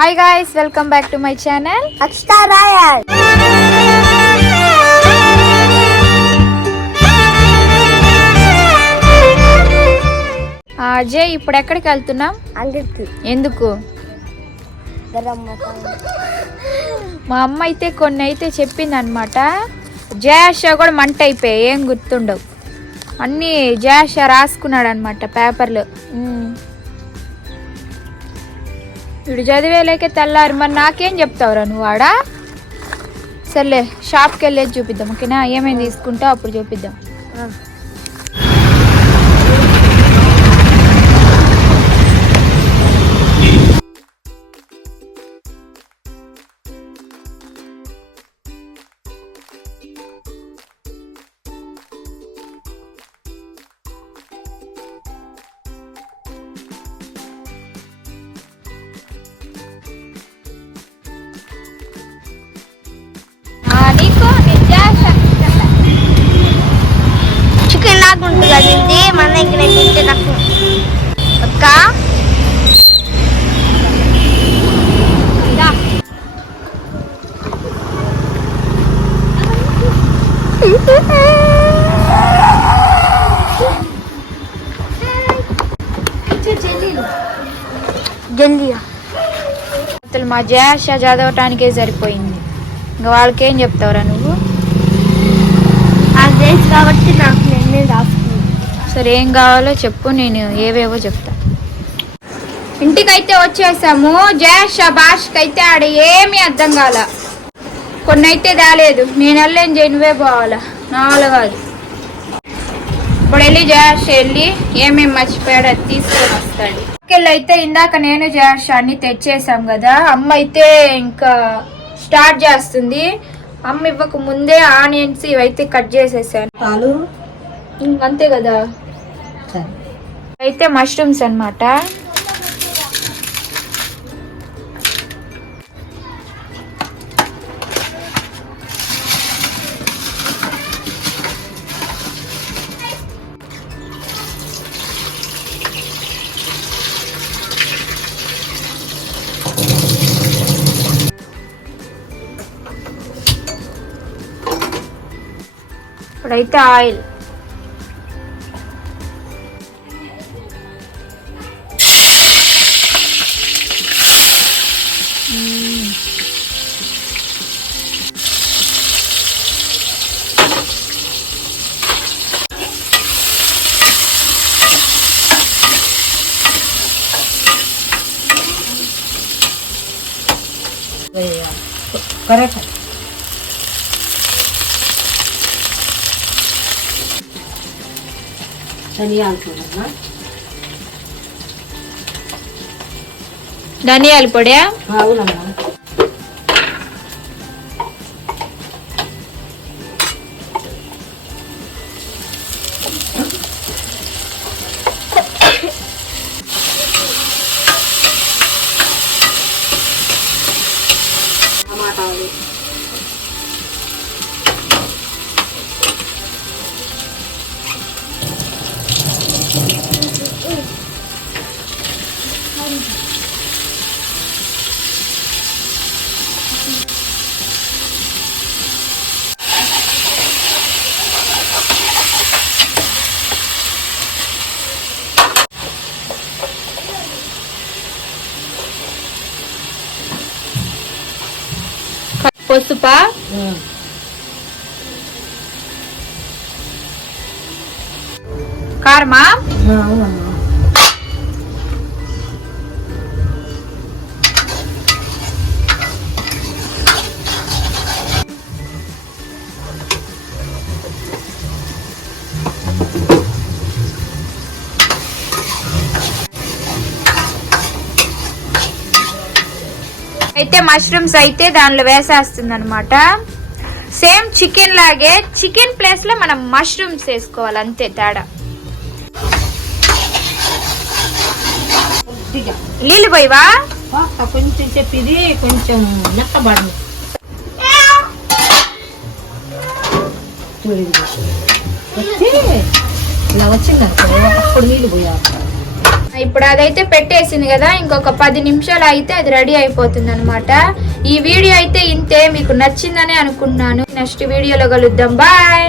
Hi guys, welcome back to my channel Akshata royal. Ajay, ఇప్పుడు ఎక్కడికి వెళ్తున్నాం? అంగడికి. ఎందుకు? మా అమ్మ అయితే కొన్ని అయితే చెప్పింది అనమాట. జయాష కూడా మంట అయిపోయాయి, ఏం గుర్తుండవు. అన్నీ జయాష రాసుకున్నాడు అనమాట పేపర్లు. వీడు చదివేలేకే తెల్లారు. మరి నాకేం చెప్తావురా నువ్వు ఆడా? సర్లే, షాప్కి వెళ్ళేది చూపిద్దాం, ఓకేనా? ఏమేమి తీసుకుంటావు అప్పుడు చూపిద్దాం. చికెన్ లాగా ఉంటుంది అది, మన దగ్గర తింటే నాకు అక్క. అసలు మా జయాష చదవటానికే సరిపోయింది. ఇంకా వాళ్ళకేం చెప్తావురా నువ్వు? కాబట్టి నాకు నేనే రాసుకున్నాను. సరే, ఏం కావాలో చెప్పు, నేను ఏవేవో చెప్తా. ఇంటికైతే వచ్చేసాము. జయాష భాషకైతే ఆడ ఏమీ అర్థం కాల. కొన్ని అయితే రాలేదు. నేను వెళ్ళేం నువ్వే పోవాలా, నా వల్ల కాదు. ఇప్పుడు వెళ్ళి జయాష వెళ్ళి ఏమేమి మర్చిపోయాడో అది తీసుకొని వస్తాడు. అయితే ఇందాక నేను జయాష అన్ని తెచ్చేసాం కదా. అమ్మ అయితే ఇంకా స్టార్ట్ చేస్తుంది. అమ్మ ఇవ్వక ముందే ఆనియన్స్ ఇవైతే కట్ చేసేసాను. అంతే కదా. అయితే మష్రూమ్స్ అన్నమాట. ఇప్పుడైతే ఆయిల్. కరెక్ట్. ధనియాల పొడి. అవునమ్మా. టమాటాలు. పసుపా? కారమా? అవునమ్మా. అయితే మష్రూమ్స్ అయితే దానిలో వేసేస్తుంది అనమాట. సేమ్ చికెన్ లాగే. చికెన్ ప్లేస్ లో మనం మష్రూమ్స్ వేసుకోవాలి, అంతే తేడా. నీళ్ళు పోయివా? కొంచెం చెప్పిది కొంచెం మెత్తబడి ఇలా వచ్చిందనుకో, అప్పుడు నీళ్ళు పోయాలి. ఇప్పుడు అదైతే పెట్టేసింది కదా, ఇంకొక 10 నిమిషాలు అయితే అది రెడీ అయిపోతుంది అనమాట. ఈ వీడియో అయితే ఇంతే, మీకు నచ్చిందని అనుకుంటున్నాను. నెక్స్ట్ వీడియోలో కలుద్దాం. బాయ్.